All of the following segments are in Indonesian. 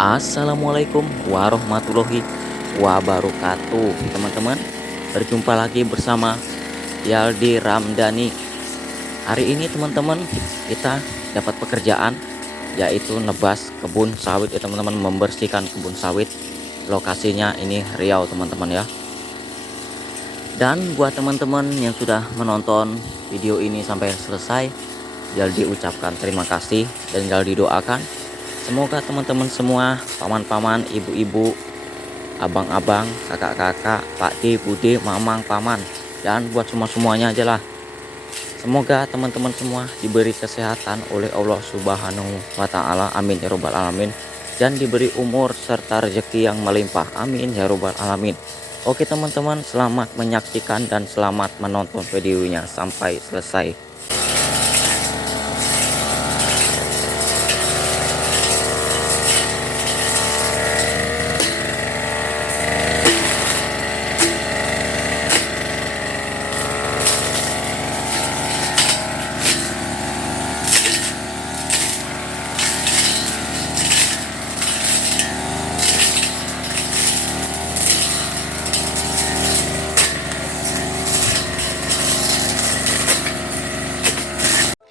Assalamualaikum warahmatullahi wabarakatuh. Teman-teman, berjumpa lagi bersama Yaldi Ramdhani. Hari ini teman-teman, kita dapat pekerjaan yaitu nebas kebun sawit ya teman-teman, membersihkan kebun sawit. Lokasinya ini Riau teman-teman ya. Dan buat teman-teman yang sudah menonton video ini sampai selesai, Yaldi ucapkan terima kasih dan Yaldi doakan semoga teman-teman semua, paman-paman, ibu-ibu, abang-abang, kakak-kakak, pakde, bude, mamang, paman, dan buat semuanya aja lah. Semoga teman-teman semua diberi kesehatan oleh Allah Subhanahu wa Ta'ala, amin ya robbal alamin, dan diberi umur serta rezeki yang melimpah, amin ya robbal alamin. Oke teman-teman, selamat menyaksikan dan selamat menonton videonya sampai selesai.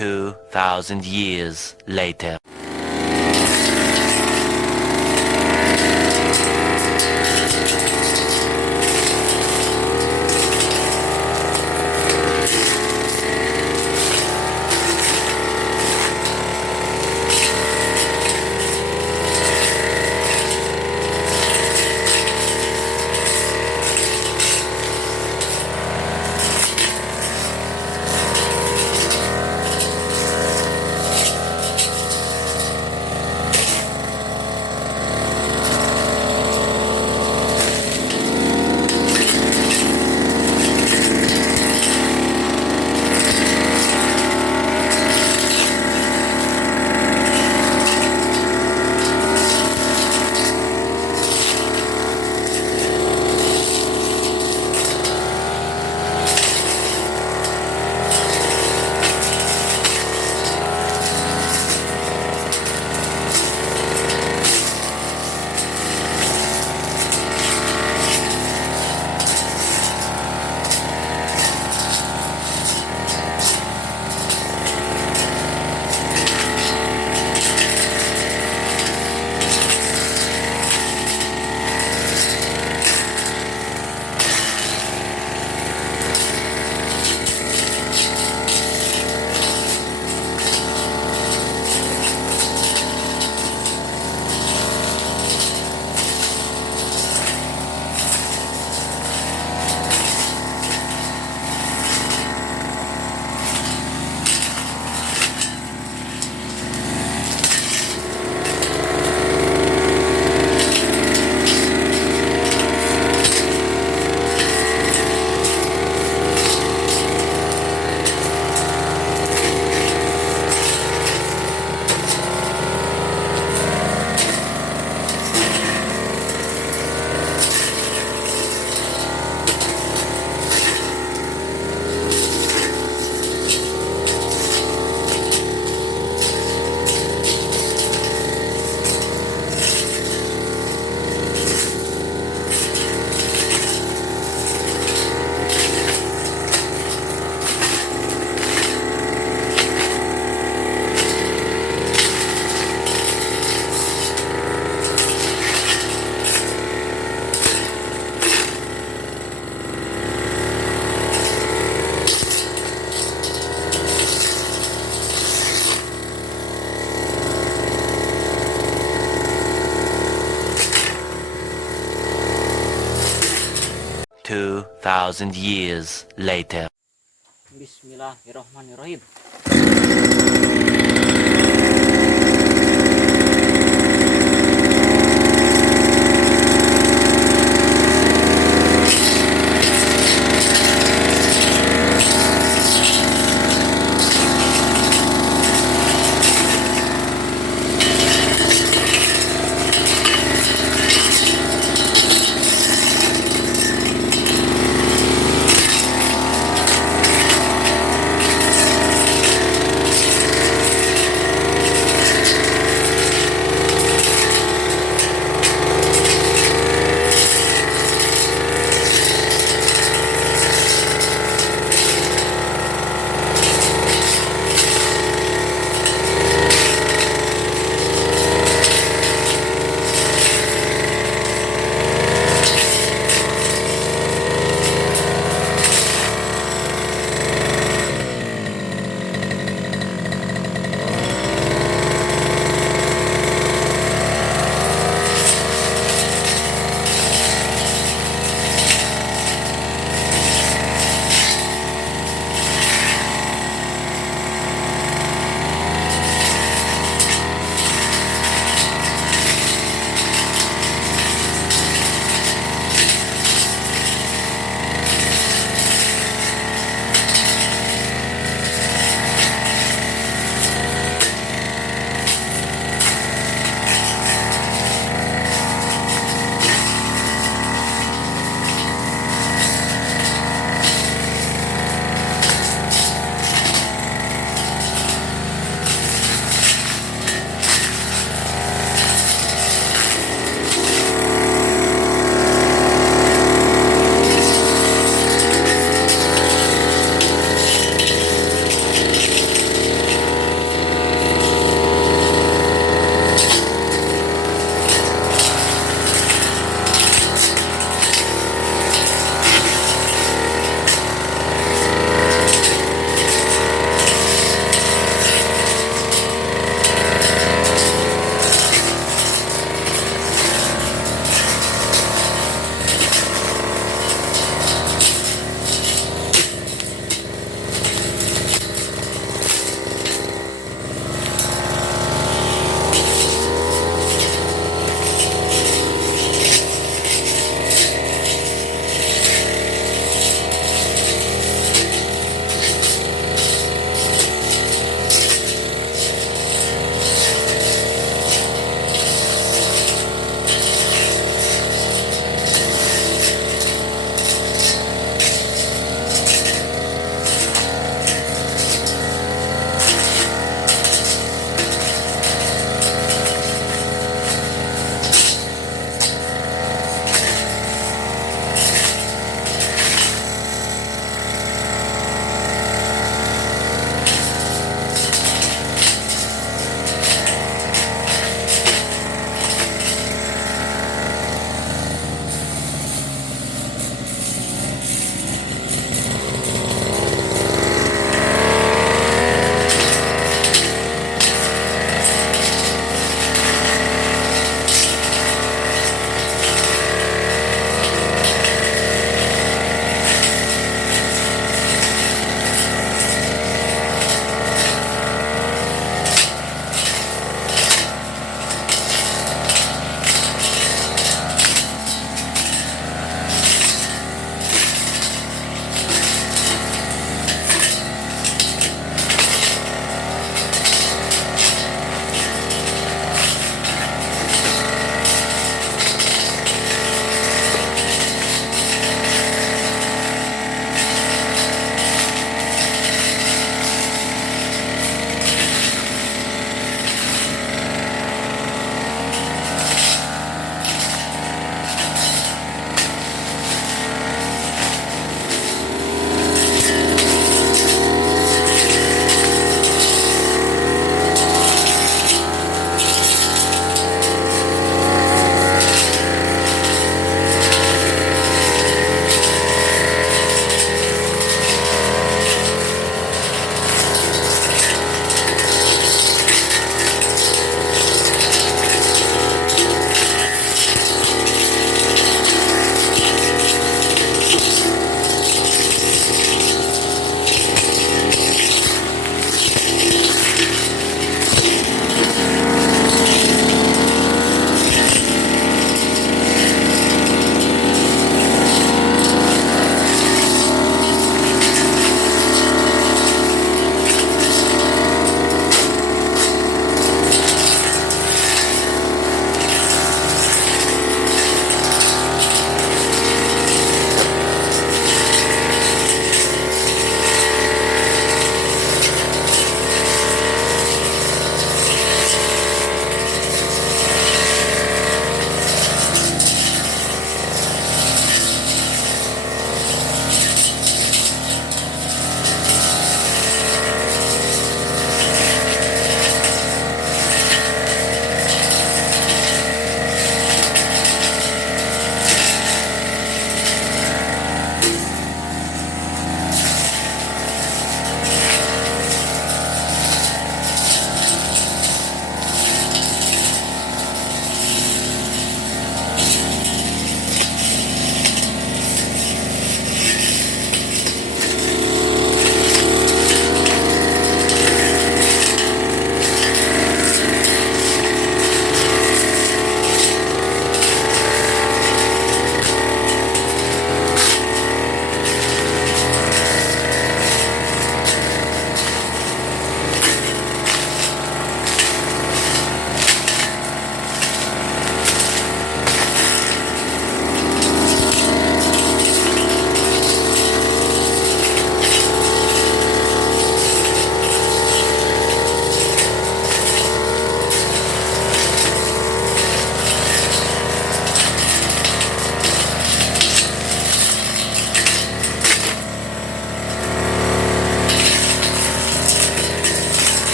2,000 years later. Two thousand years later. Bismillahirrahmanirrahim.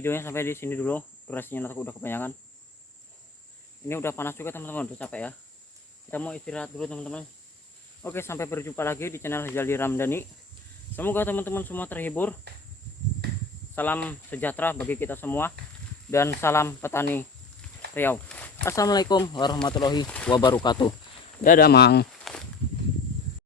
videonya sampai di sini dulu. Durasinya nanti udah kepanjangan. Ini udah panas juga teman-teman, udah capek ya. Kita mau istirahat dulu teman-teman. Oke, sampai berjumpa lagi di channel Jaldi Ramdhani. Semoga teman-teman semua terhibur. Salam sejahtera bagi kita semua dan salam petani Riau. Assalamualaikum warahmatullahi wabarakatuh. Dadah Mang.